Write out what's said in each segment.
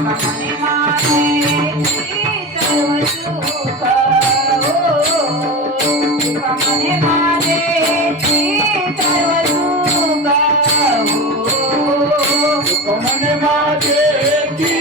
बाद तमन बाज़े चीते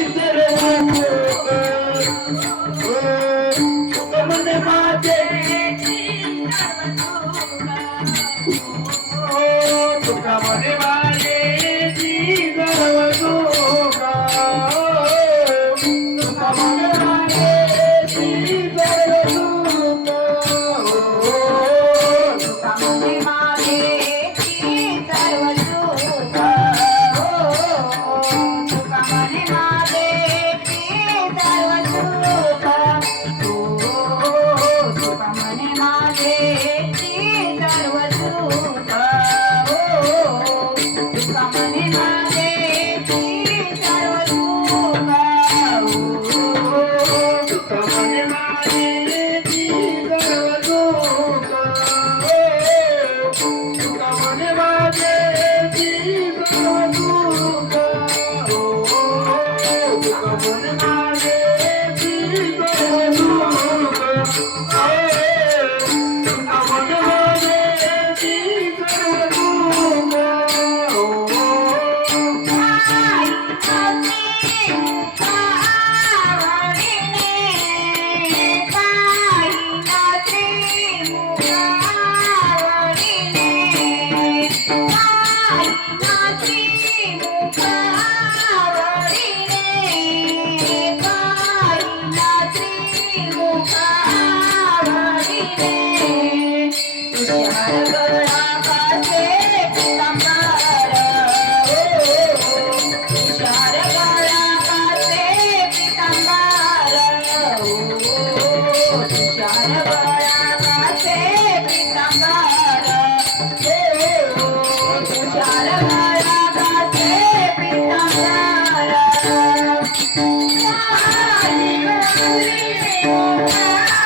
ೇವ ನಾರು ಚಾರೇವೀ ನಾರು ಚಾರೇವಾರ